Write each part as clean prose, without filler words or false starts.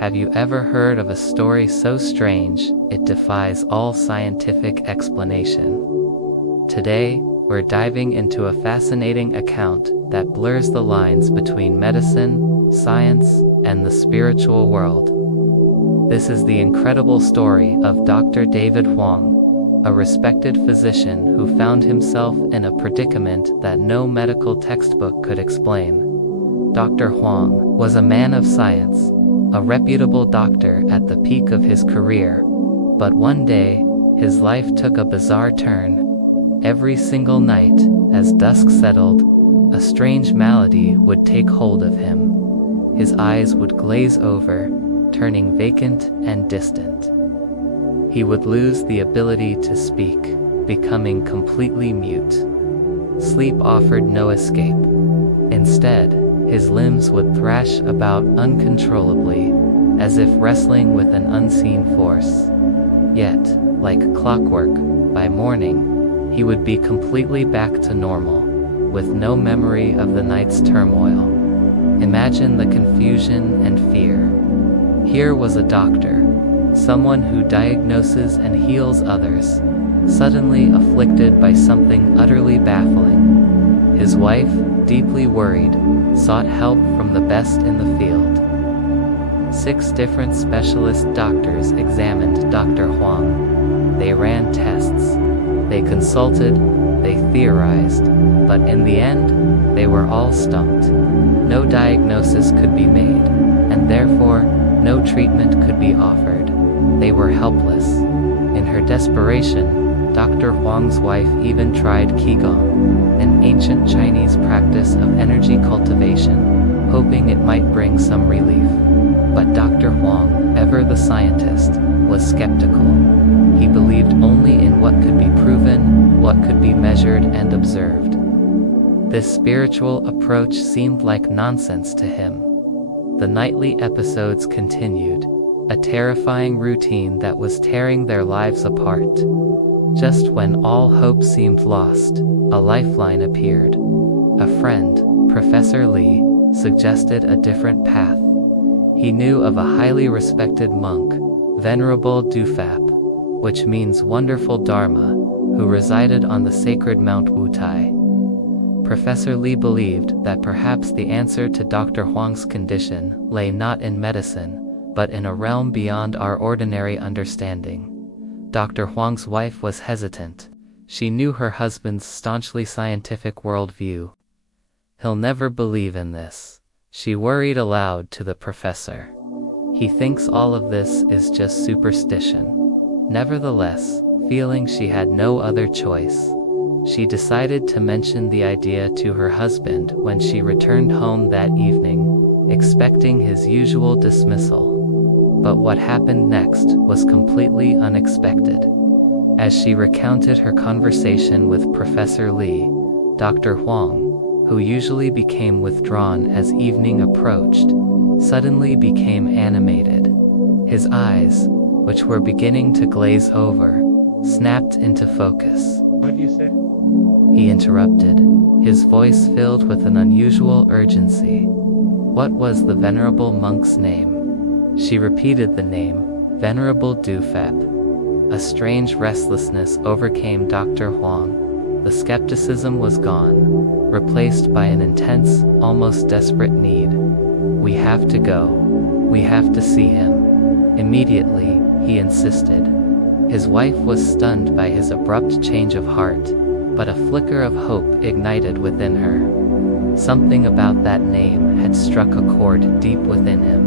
Have you ever heard of a story so strange, it defies all scientific explanation? Today, we're diving into a fascinating account that blurs the lines between medicine, science, and the spiritual world. This is the incredible story of Dr. David Huang, a respected physician who found himself in a predicament that no medical textbook could explain. Dr. Huang was a man of science, a reputable doctor at the peak of his career, but one day, his life took a bizarre turn. Every single night, as dusk settled, a strange malady would take hold of him. His eyes would glaze over, turning vacant and distant. He would lose the ability to speak, becoming completely mute. Sleep offered no escape. Instead, his limbs would thrash about uncontrollably, as if wrestling with an unseen force. Yet, like clockwork, by morning, he would be completely back to normal, with no memory of the night's turmoil. Imagine the confusion and fear. Here was a doctor, someone who diagnoses and heals others, suddenly afflicted by something utterly baffling. His wife, deeply worried, sought help from the best in the field. 6 different specialist doctors examined Dr. Huang. They ran tests. They consulted, they theorized, but in the end, they were all stumped. No diagnosis could be made, and therefore, no treatment could be offered. They were helpless. In her desperation, Dr. Huang's wife even tried Qigong, an ancient Chinese practice of energy cultivation, hoping it might bring some relief. But Dr. Huang, ever the scientist, was skeptical. He believed only in what could be proven, what could be measured and observed. This spiritual approach seemed like nonsense to him. The nightly episodes continued, a terrifying routine that was tearing their lives apart. Just when all hope seemed lost, a lifeline appeared. A friend, Professor Lee, suggested a different path. He knew of a highly respected monk, Venerable Diệu Pháp, which means wonderful Dharma, who resided on the sacred Mount Wutai. Professor Lee believed that perhaps the answer to Dr. Huang's condition lay not in medicine, but in a realm beyond our ordinary understanding. Dr. Huang's wife was hesitant. She knew her husband's staunchly scientific worldview. "He'll never believe in this," she worried aloud to the professor. "He thinks all of this is just superstition." Nevertheless, feeling she had no other choice, she decided to mention the idea to her husband when she returned home that evening, expecting his usual dismissal. But what happened next was completely unexpected. As she recounted her conversation with Professor Lee, Dr. Huang, who usually became withdrawn as evening approached, suddenly became animated. His eyes, which were beginning to glaze over, snapped into focus. "What do you say?" He interrupted, his voice filled with an unusual urgency. What was the venerable monk's name? She repeated the name, Venerable Diệu Pháp. A strange restlessness overcame Dr. Huang. The skepticism was gone, replaced by an intense, almost desperate need. "We have to go. We have to see him." Immediately, he insisted. His wife was stunned by his abrupt change of heart, but a flicker of hope ignited within her. Something about that name had struck a chord deep within him.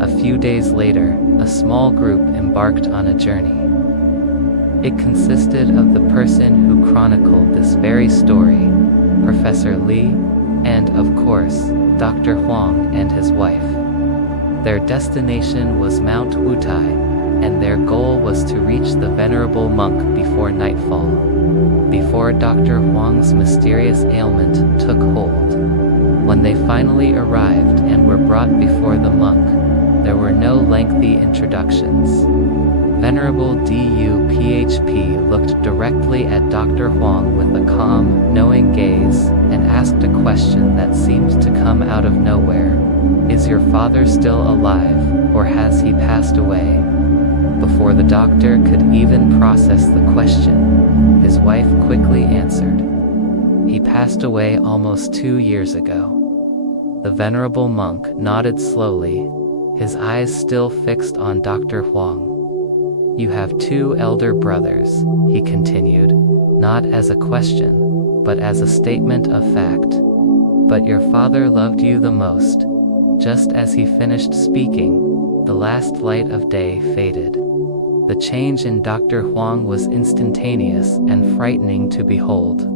A few days later, a small group embarked on a journey. It consisted of the person who chronicled this very story, Professor Lee, and, of course, Dr. Huang and his wife. Their destination was Mount Wutai, and their goal was to reach the venerable monk before nightfall, before Dr. Huang's mysterious ailment took hold. When they finally arrived and were brought before the monk, there were no lengthy introductions. Venerable DUPHP looked directly at Dr. Huang with a calm, knowing gaze, and asked a question that seemed to come out of nowhere. "Is your father still alive, or has he passed away?" Before the doctor could even process the question, his wife quickly answered, "He passed away almost 2 years ago." The venerable monk nodded slowly, his eyes still fixed on Dr. Huang. "You have 2 elder brothers," he continued, not as a question, but as a statement of fact. "But your father loved you the most." Just as he finished speaking, the last light of day faded. The change in Dr. Huang was instantaneous and frightening to behold.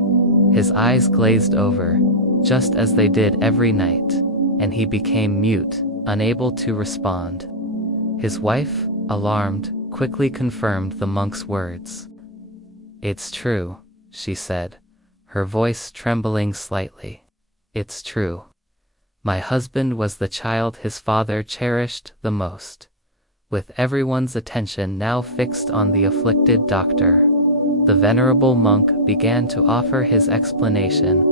His eyes glazed over, just as they did every night, and he became mute, unable to respond. His wife, alarmed, quickly confirmed the monk's words. "It's true," she said, her voice trembling slightly. "It's true. My husband was the child his father cherished the most." With everyone's attention now fixed on the afflicted doctor, the venerable monk began to offer his explanation,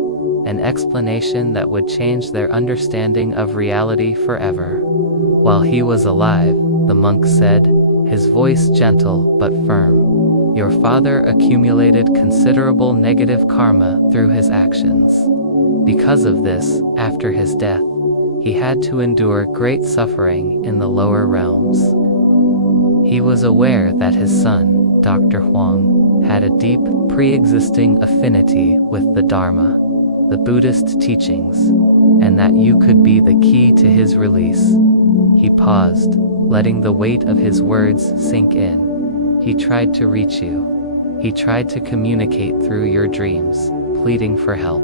an explanation that would change their understanding of reality forever. "While he was alive," the monk said, his voice gentle but firm, "your father accumulated considerable negative karma through his actions. Because of this, after his death, he had to endure great suffering in the lower realms." He was aware that his son, Dr. Huang, had a deep, pre-existing affinity with the Dharma, the Buddhist teachings, and that you could be the key to his release. He paused, letting the weight of his words sink in. "He tried to reach you. He tried to communicate through your dreams, pleading for help.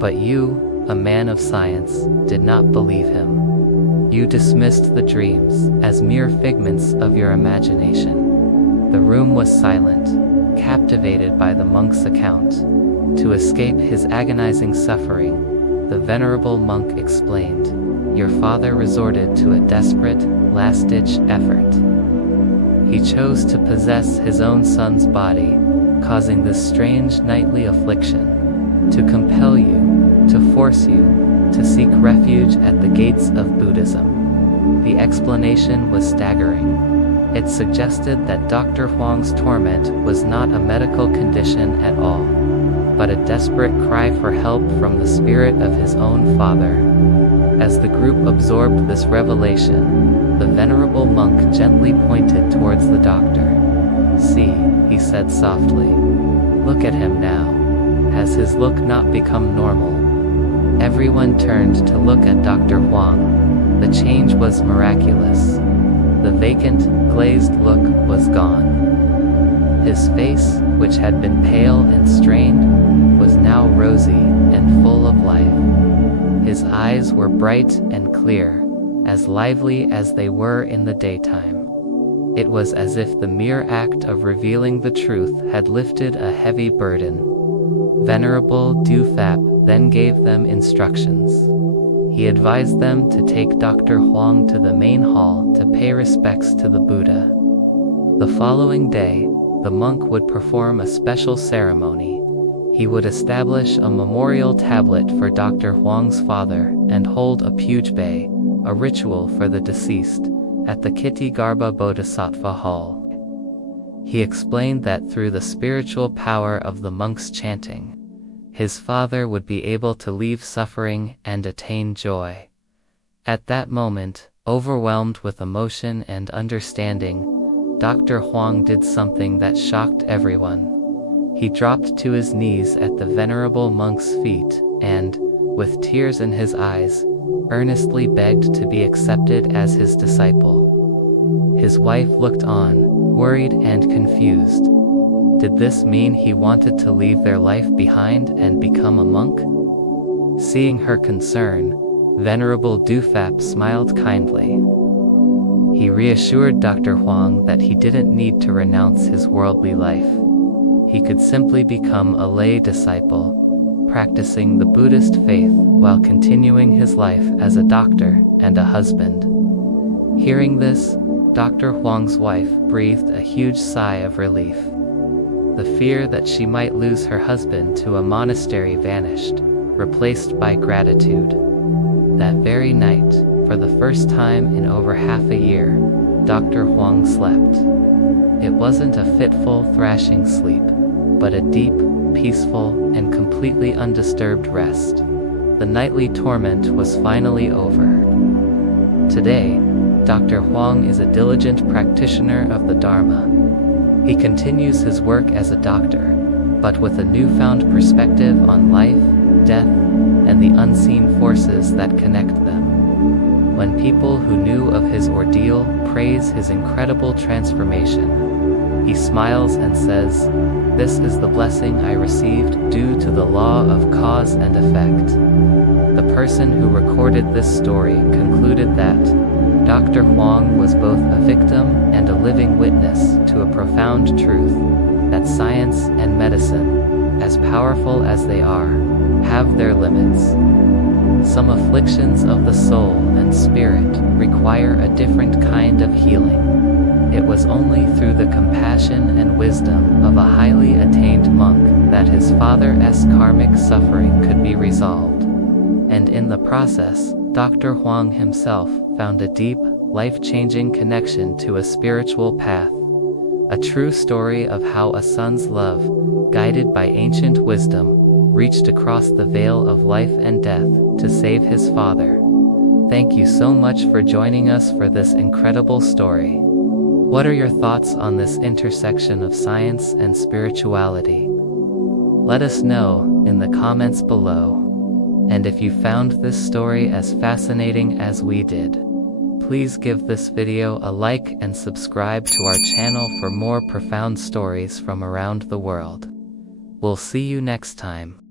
But you, a man of science, did not believe him. You dismissed the dreams as mere figments of your imagination." The room was silent, captivated by the monk's account. To escape his agonizing suffering, the venerable monk explained, "Your father resorted to a desperate, last-ditch effort. He chose to possess his own son's body, causing this strange nightly affliction, to compel you, to force you, to seek refuge at the gates of Buddhism." The explanation was staggering. It suggested that Dr. Huang's torment was not a medical condition at all, but a desperate cry for help from the spirit of his own father. As the group absorbed this revelation, the venerable monk gently pointed towards the doctor. "See," he said softly. "Look at him now. Has his look not become normal?" Everyone turned to look at Dr. Huang. The change was miraculous. The vacant, glazed look was gone. His face, which had been pale and strained, was now rosy and full of life. His eyes were bright and clear, as lively as they were in the daytime. It was as if the mere act of revealing the truth had lifted a heavy burden. Venerable Diệu Pháp then gave them instructions. He advised them to take Dr. Huang to the main hall to pay respects to the Buddha. The following day, the monk would perform a special ceremony. He would establish a memorial tablet for Dr. Huang's father and hold a pujbe, a ritual for the deceased, at the Kitti-Garbha Bodhisattva Hall. He explained that through the spiritual power of the monk's chanting, his father would be able to leave suffering and attain joy. At that moment, overwhelmed with emotion and understanding, Dr. Huang did something that shocked everyone. He dropped to his knees at the venerable monk's feet and, with tears in his eyes, earnestly begged to be accepted as his disciple. His wife looked on, worried and confused. Did this mean he wanted to leave their life behind and become a monk? Seeing her concern, Venerable Diệu Pháp smiled kindly. He reassured Dr. Huang that he didn't need to renounce his worldly life. He could simply become a lay disciple, practicing the Buddhist faith while continuing his life as a doctor and a husband. Hearing this, Dr. Huang's wife breathed a huge sigh of relief. The fear that she might lose her husband to a monastery vanished, replaced by gratitude. That very night, For the first time in over half a year, Dr. Huang slept. It wasn't a fitful, thrashing sleep, but a deep, peaceful, and completely undisturbed rest. The nightly torment was finally over. Today, Dr. Huang is a diligent practitioner of the Dharma. He continues his work as a doctor, but with a newfound perspective on life, death, and the unseen forces that connect them. When people who knew of his ordeal praise his incredible transformation, he smiles and says, "This is the blessing I received due to the law of cause and effect." The person who recorded this story concluded that Dr. Huang was both a victim and a living witness to a profound truth, that science and medicine, as powerful as they are, have their limits. Some afflictions of the soul and spirit require a different kind of healing. It was only through the compassion and wisdom of a highly attained monk that his father's karmic suffering could be resolved. And in the process, Dr. Huang himself found a deep, life-changing connection to a spiritual path. A true story of how a son's love, guided by ancient wisdom, reached across the veil of life and death to save his father. Thank you so much for joining us for this incredible story. What are your thoughts on this intersection of science and spirituality? Let us know in the comments below. And if you found this story as fascinating as we did, please give this video a like and subscribe to our channel for more profound stories from around the world. We'll see you next time.